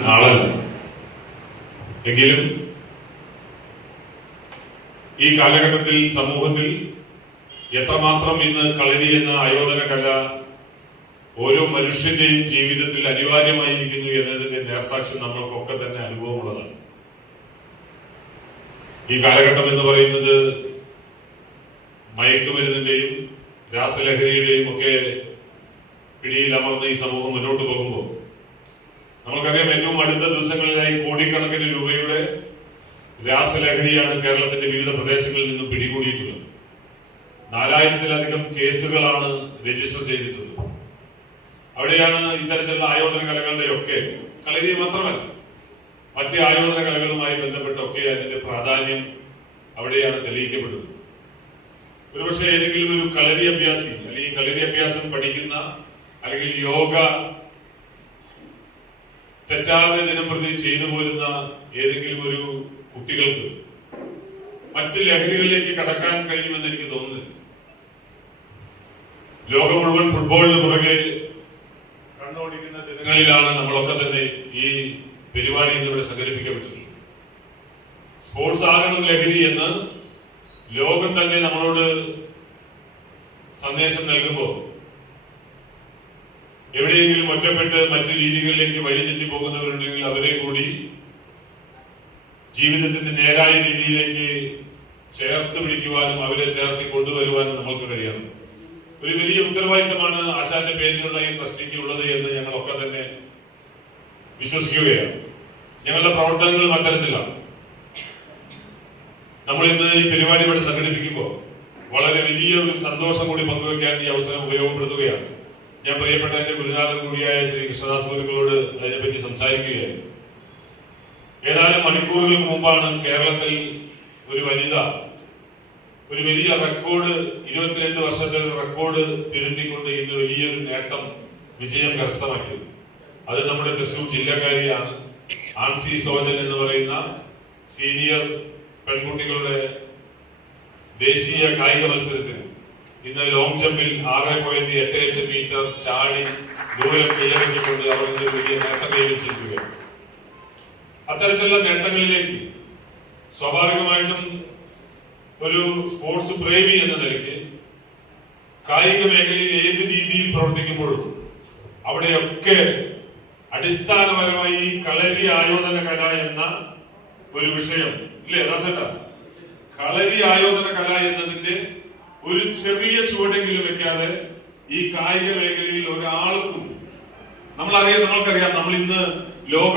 ആളല്ല. എങ്കിലും ഈ കാലഘട്ടത്തിൽ സമൂഹത്തിൽ എത്രമാത്രം ഇന്ന് കളരി എന്ന ആയോധന കല ഓരോ മനുഷ്യന്റെയും ജീവിതത്തിൽ അനിവാര്യമായിരിക്കുന്നു എന്നതിന്റെ നേർസാക്ഷ്യം നമ്മൾക്കൊക്കെ തന്നെ അനുഭവമുള്ളതാണ്. ഈ കാലഘട്ടം എന്ന് പറയുന്നത് മയക്കുമരുന്നിന്റെയും രാസലഹരിയുടെയും ഒക്കെ പിടിയിൽ അമർന്ന് ഈ സമൂഹം മുന്നോട്ട് പോകുമ്പോൾ നമുക്കറിയാം, ഏറ്റവും അടുത്ത ദിവസങ്ങളിലായി കോടിക്കണക്കിന് രൂപയുടെ രാസലഹരിയാണ് കേരളത്തിന്റെ വിവിധ പ്രദേശങ്ങളിൽ നിന്നും പിടികൂടിയിട്ടുള്ളത്. 4000-ലധികം കേസുകളാണ് രജിസ്റ്റർ ചെയ്തിട്ടുള്ളത്. അവിടെയാണ് ഇത്തരത്തിലുള്ള ആയോധന കലകളുടെയൊക്കെ, കളരി മാത്രമല്ല മറ്റ് ആയോധന കലകളുമായി ബന്ധപ്പെട്ടൊക്കെ അതിന്റെ പ്രാധാന്യം അവിടെയാണ് തെളിയിക്കപ്പെടുന്നത്. ഒരുപക്ഷെ ഏതെങ്കിലും ഒരു കളരി അഭ്യാസി അല്ലെങ്കിൽ കളരി അഭ്യാസം പഠിക്കുന്ന അല്ലെങ്കിൽ യോഗ തെറ്റാതെ ദിനംപ്രതി ചെയ്തു പോരുന്ന ഏതെങ്കിലും ഒരു കുട്ടികൾക്ക് മറ്റ് ലഹരികളിലേക്ക് കടക്കാൻ കഴിയുമെന്ന് എനിക്ക് തോന്നുന്നില്ല. ലോകം മുഴുവൻ ഫുട്ബോളിന് പുറകെ കണ്ണോടിക്കുന്ന ദിനങ്ങളിലാണ് നമ്മളൊക്കെ തന്നെ ഈ പരിപാടി ഇന്നിവിടെ സംഘടിപ്പിക്കപ്പെട്ടിട്ടുള്ളത്. സ്പോർട്സ് ആകണം ലഹരി എന്ന് ലോകം തന്നെ നമ്മളോട് സന്ദേശം നൽകുമ്പോൾ എവിടെയെങ്കിലും ഒറ്റപ്പെട്ട് മറ്റു രീതികളിലേക്ക് വഴിതെറ്റി പോകുന്നവരുണ്ടെങ്കിൽ അവരെ കൂടി ജീവിതത്തിന്റെ നേരായ രീതിയിലേക്ക് ചേർത്ത് പിടിക്കുവാനും അവരെ ചേർത്തി കൊണ്ടുവരുവാനും നമ്മൾക്ക് കഴിയണം. ഒരു വലിയ ഉത്തരവാദിത്തമാണ് ആശാന്റെ പേരിലുള്ള ഈ ട്രസ്റ്റിക്ക് ഉള്ളത് എന്ന് ഞങ്ങളൊക്കെ തന്നെ വിശ്വസിക്കുകയാണ്. ഞങ്ങളുടെ പ്രവർത്തനങ്ങളും അത്തരത്തിലാണ്. നമ്മൾ ഇന്ന് ഈ പരിപാടി ഇവിടെ സംഘടിപ്പിക്കുമ്പോൾ വളരെ വലിയ ഒരു സന്തോഷം കൂടി പങ്കുവയ്ക്കാൻ ഈ അവസരം ഉപയോഗപ്പെടുത്തുകയാണ്. ഞാൻ പ്രിയപ്പെട്ട എന്റെ ഗുരുനാഥൻ കൂടിയായ ശ്രീ കൃഷ്ണദാസ് ഗുരുക്കളോട് അതിനെപ്പറ്റി സംസാരിക്കുകയായിരുന്നു. ഏതാനും മണിക്കൂറുകൾക്ക് മുമ്പാണ് കേരളത്തിൽ ഒരു വനിത ഒരു വലിയ റെക്കോർഡ്, 22 വർഷത്തെ ഒരു റെക്കോർഡ് തിരുത്തിക്കൊണ്ട് ഇന്ന് വലിയൊരു നേട്ടം, വിജയം കരസ്ഥമാക്കിയത്. അത് നമ്മുടെ തൃശൂർ ജില്ലക്കാരിയാണ്. ആൻസി സോജൻ എന്ന് പറയുന്ന സീനിയർ പെൺകുട്ടികളുടെ ദേശീയ കായിക മത്സരത്തിൽ ഇന്ന് ലോങ് ജമ്പിൽ 6.88 മീറ്റർ ചാടി ദൂരം കീഴടക്കിക്കൊണ്ട് അവർ ഇന്ന് വലിയ നേട്ടം കൈവരിച്ചിരിക്കുകയാണ്. അത്തരത്തിലുള്ള നേട്ടങ്ങളിലേക്ക് സ്വാഭാവികമായിട്ടും ഒരു സ്പോർട്സ് പ്രേമി എന്ന നിലയ്ക്ക് കായിക മേഖലയിൽ ഏത് രീതിയിൽ പ്രവർത്തിക്കുമ്പോഴും അവിടെയൊക്കെ അടിസ്ഥാനപരമായി കളരി ആയോധന കല എന്ന ഒരു വിഷയം ഇല്ലേ റാസേട്ടാ? കളരി ആയോധന കല എന്നതിന്റെ ഒരു ചെറിയ ചുവടെങ്കിലും വെക്കാതെ ഈ കായിക മേഖലയിൽ ഒരാൾക്കും നമ്മൾക്കറിയാം, നമ്മൾ ഇന്ന് ലോക